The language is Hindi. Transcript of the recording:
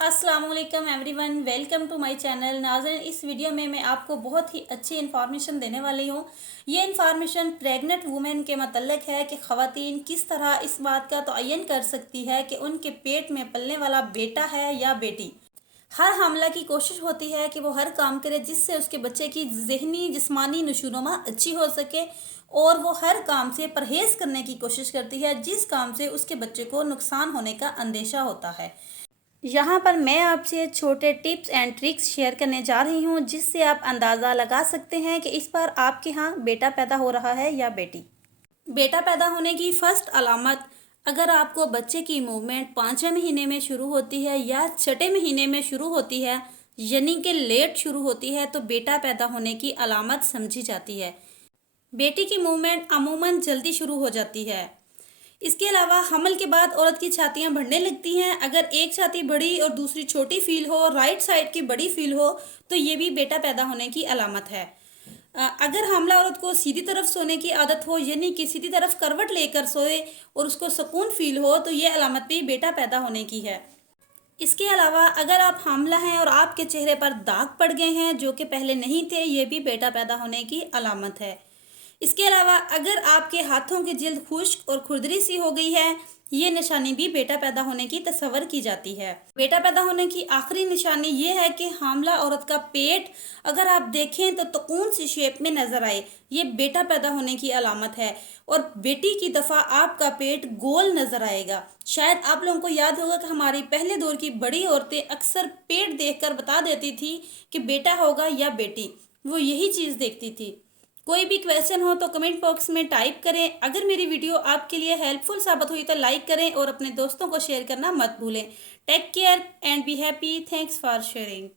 अस्सलाम वालेकुम everyone, welcome to my channel. नाज़रीन, इस वीडियो में मैं आपको बहुत ही अच्छी इन्फॉर्मेशन देने वाली हूँ। ये इन्फॉर्मेशन प्रेग्नेंट वुमेन के मतलब है कि ख़वातीन किस तरह इस बात का तयन कर सकती है कि उनके पेट में पलने वाला बेटा है या बेटी। हर हामला की कोशिश होती है कि वो हर काम करे जिससे उसके बच्चे की ज़हनी जिस्मानी नशोनुमा अच्छी हो सके, और वो हर काम से परहेज़ करने की कोशिश करती है जिस काम से उसके बच्चे को नुकसान होने का अंदेशा होता है। यहाँ पर मैं आपसे छोटे टिप्स एंड ट्रिक्स शेयर करने जा रही हूँ जिससे आप अंदाज़ा लगा सकते हैं कि इस बार आपके यहाँ बेटा पैदा हो रहा है या बेटी। बेटा पैदा होने की फर्स्ट अलामत, अगर आपको बच्चे की मूवमेंट 5वें महीने में शुरू होती है या छठे महीने में शुरू होती है, यानी कि लेट शुरू होती है, तो बेटा पैदा होने की अलामत समझी जाती है। बेटी की मूवमेंट अमूमन जल्दी शुरू हो जाती है। इसके अलावा हमल के बाद औरत की छातियां बढ़ने लगती हैं। अगर एक छाती बड़ी और दूसरी छोटी फील हो, राइट साइड की बड़ी फील हो, तो ये भी बेटा पैदा होने की अलामत है। अगर हामला औरत को सीधी तरफ सोने की आदत हो, यानी कि सीधी तरफ करवट लेकर सोए और उसको सुकून फील हो, तो ये अलामत भी बेटा पैदा होने की है। इसके अलावा अगर आप हामला हैं और आपके चेहरे पर दाग पड़ गए हैं जो कि पहले नहीं थे, ये भी बेटा पैदा होने की अलामत है। इसके अलावा अगर आपके हाथों की जिल्द खुश्क और खुरदरी सी हो गई है, ये निशानी भी बेटा पैदा होने की तस्वर की जाती है। बेटा पैदा होने की आखिरी निशानी ये है कि हामला औरत का पेट अगर आप देखें तो तकून सी शेप में नजर आए, ये बेटा पैदा होने की अलामत है। और बेटी की दफ़ा आपका पेट गोल नजर आएगा। शायद आप लोगों को याद होगा कि हमारी पहले दौर की बड़ी औरतें अक्सर पेट देखकर बता देती थी कि बेटा होगा या बेटी, वो यही चीज़ देखती थी। कोई भी क्वेश्चन हो तो कमेंट बॉक्स में टाइप करें। अगर मेरी वीडियो आपके लिए हेल्पफुल साबित हुई तो लाइक करें और अपने दोस्तों को शेयर करना मत भूलें। Take care and be happy. Thanks for sharing.